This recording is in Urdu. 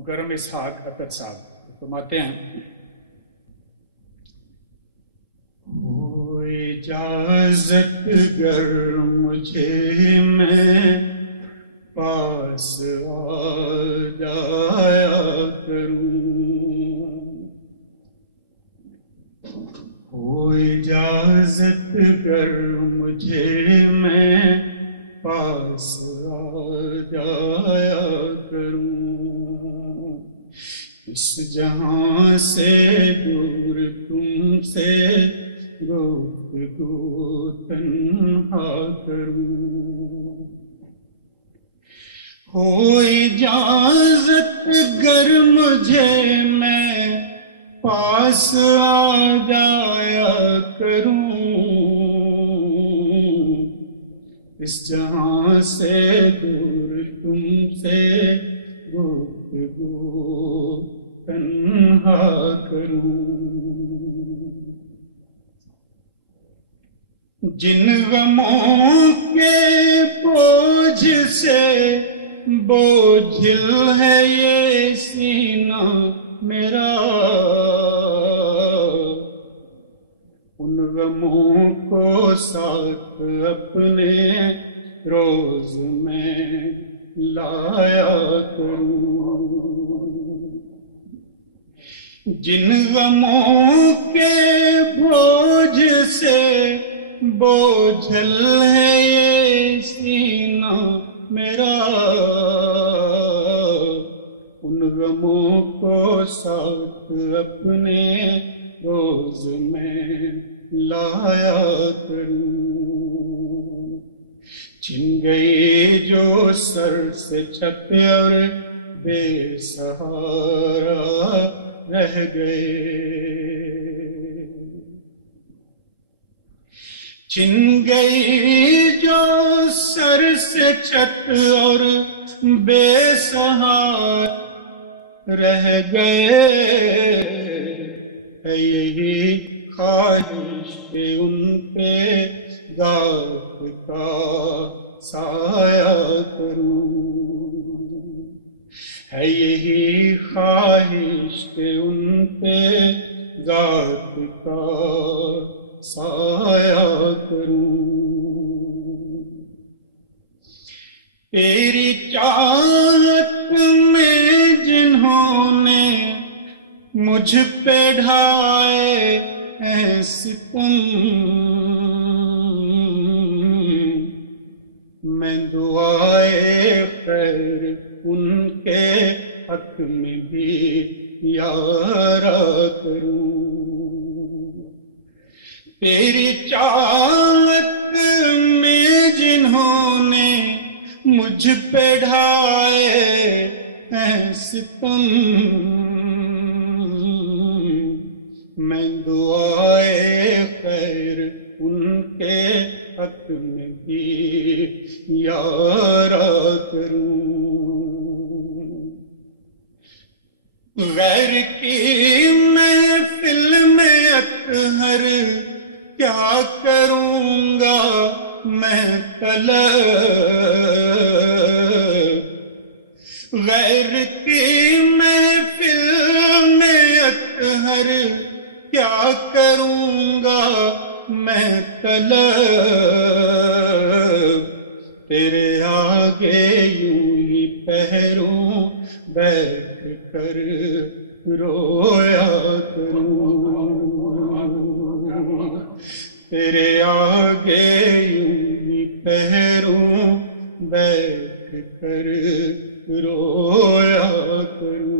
مکرم اسحاق اطہر صاحب فرماتے ہیں، ہو اجازت گر مجھے میں پاس آ جایا کروں، ہو اجازت گر مجھے میں پاس آ جایا کروں، اس جہاں سے دور تم سے گفتگو تنہا کروں، ہو اجازت گر مجھے میں پاس آ جایا کروں، اس جہاں سے دور تم سے گفتگو تنہا کروں، جن غموں کے بوجھ سے بوجھل ہے یہ سینہ میرا، ان غموں کو ساتھ اپنے روز میں لایا کروں، جن غموں کے بوجھ سے بوجھل ہے یہ سینہ میرا، ان غموں کو ساتھ اپنے روز میں لایا کروں، چھن گئی جو سر سے چھت اور بے سہارا رہ گئے، چھن گئی جو سر سے چھت اور بے سہارا رہ گئے، ہے یہی خواہش کہ ان پہ ذات کا سایہ کروں، ہے یہی خواہش کہ ان پہ ذات کا سایہ کروں، تیری چاہت میں جنہوں نے مجھ پہ ڈھائے ہیں ستم، میں دعائے خیر ان کے حق میں بھی یارا کروں، تیری چاہت میں جنہوں نے مجھ پہ ڈھائے ہیں ستم، میں دعائے خیر ان کے حق میں بھی یارا کروں، غیر کی محفل میں اطہر کیا کروں گا میں طلب، غیر کی محفل میں اطہر کیا کروں گا میں طلب، تیرے آگے یوں ہی پہروں بیٹھ کر رویا کروں، تیرے آگے یوں ہی پہروں بیٹھ کر رویا کروں،